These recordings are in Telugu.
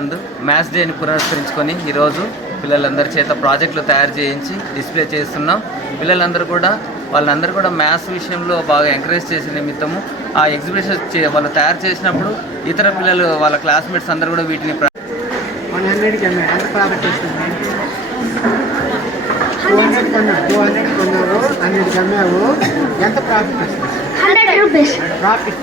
నందు మ్యాథ్స్ డేని పురస్కరించుకొని ఈరోజు పిల్లలందరి చేత ప్రాజెక్టులు తయారు చేయించి డిస్ప్లే చేస్తున్నాం. పిల్లలందరూ కూడా వాళ్ళందరూ కూడా మ్యాథ్స్ విషయంలో బాగా ఎంకరేజ్ చేసే నిమిత్తము ఆ ఎగ్జిబిషన్ వాళ్ళు తయారు చేసినప్పుడు ఇతర పిల్లలు వాళ్ళ క్లాస్మేట్స్ అందరూ కూడా వీటిని 200 కొన్నారు, 100 అమ్మావు, ఎంత ప్రాఫిట్ వస్తుంది? 100 రూపీస్ ప్రాఫిట్.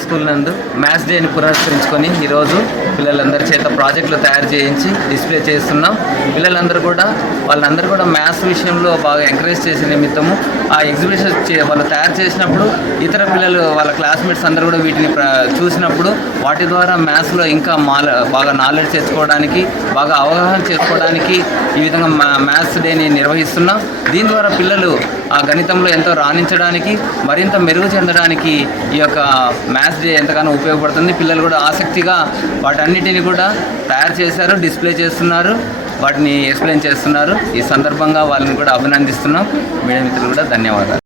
స్కూల్ నందు మ్యాథ్స్ డేని పురస్కరించుకొని ఈరోజు పిల్లలందరి చేత ప్రాజెక్టులు తయారు చేయించి డిస్ప్లే చేస్తున్నాం. పిల్లలందరూ కూడా వాళ్ళందరూ కూడా మ్యాథ్స్ విషయంలో బాగా ఎంకరేజ్ చేసే నిమిత్తము ఆ ఎగ్జిబిషన్ వాళ్ళు తయారు చేసినప్పుడు ఇతర పిల్లలు వాళ్ళ క్లాస్మేట్స్ అందరూ కూడా వీటిని చూసినప్పుడు వాటి ద్వారా మ్యాథ్స్లో ఇంకా బాగా నాలెడ్జ్ తెచ్చుకోవడానికి, బాగా అవగాహన చేసుకోవడానికి ఈ విధంగా మ్యాథ్స్ డేని నిర్వహిస్తున్నాం. దీని ద్వారా పిల్లలు ఆ గణితంలో ఎంతో రాణించడానికి, మరింత మెరుగు చెందడానికి ఈ యొక్క మ్యాథ్స్ డే ఎంతగానో ఉపయోగపడుతుంది. పిల్లలు కూడా ఆసక్తిగా వాటన్నిటిని కూడా తయారు చేశారు, డిస్ప్లే చేస్తున్నారు, వాటిని ఎక్స్ప్లెయిన్ చేస్తున్నారు. ఈ సందర్భంగా వాళ్ళని కూడా అభినందిస్తున్నాం. మీడియా మిత్రులు కూడా ధన్యవాదాలు.